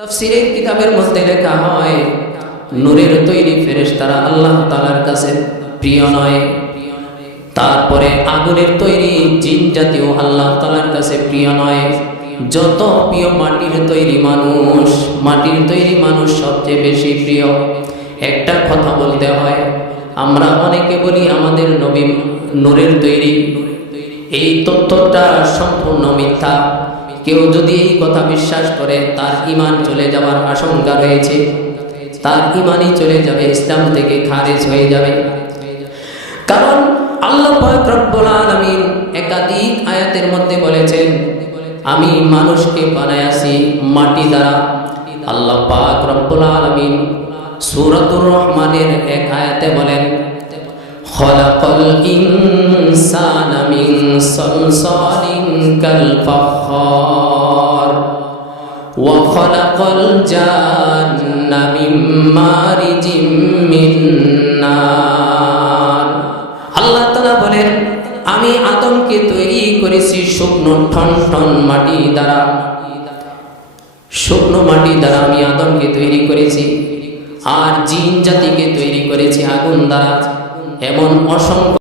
তাফসীরের কিতাবের মধ্যে লেখা হয় নূরের তৈরি ফেরেশতারা আল্লাহ তাআলার কাছে প্রিয় নয়। তারপরে আগুনের তৈরি জিন জাতীয় আল্লাহ তাআলার কাছে প্রিয় নয়। যত প্রিয় মাটির তৈরি মানুষ সবচেয়ে বেশি প্রিয়। একটা কথা বলতে হয়, আমরা অনেকে বলি আমাদের নবী নূরের তৈরি, এই তথ্যটা সম্পূর্ণ মিথ্যা। কেউ যদি এই কথা বিশ্বাস করে তার ঈমান চলে যাওয়ার আশঙ্কা রয়েছে, তার ঈমানই চলে যাবে, ইসলাম থেকে খারিজ হয়ে যাবে। কারণ আল্লাহ পাক রব্বুল আলামিন একাধিক আয়াতের মধ্যে বলেছেন, আমি মানুষকে বানাইছি মাটি দ্বারা। আল্লাহ পাক রব্বুল আলামিন সূরাতুর রহমানের এক আয়াতে বলেন, খলাকাল ইনসানা মিন সালসালিন কাল ফাখখার ওয়া খলাকাল জান্না মিন মারিজিম মিন নার। আল্লাহ তাআলা বলেন, আমি আদমকে তৈরি করেছি শুকনো ঠনঠন মাটি দ্বারা। শুকনো মাটি দ্বারা আমি আদমকে তৈরি করেছি, আর জিন জাতিকে তৈরি করেছি আগুন দ্বারা। এমন অসংখ্য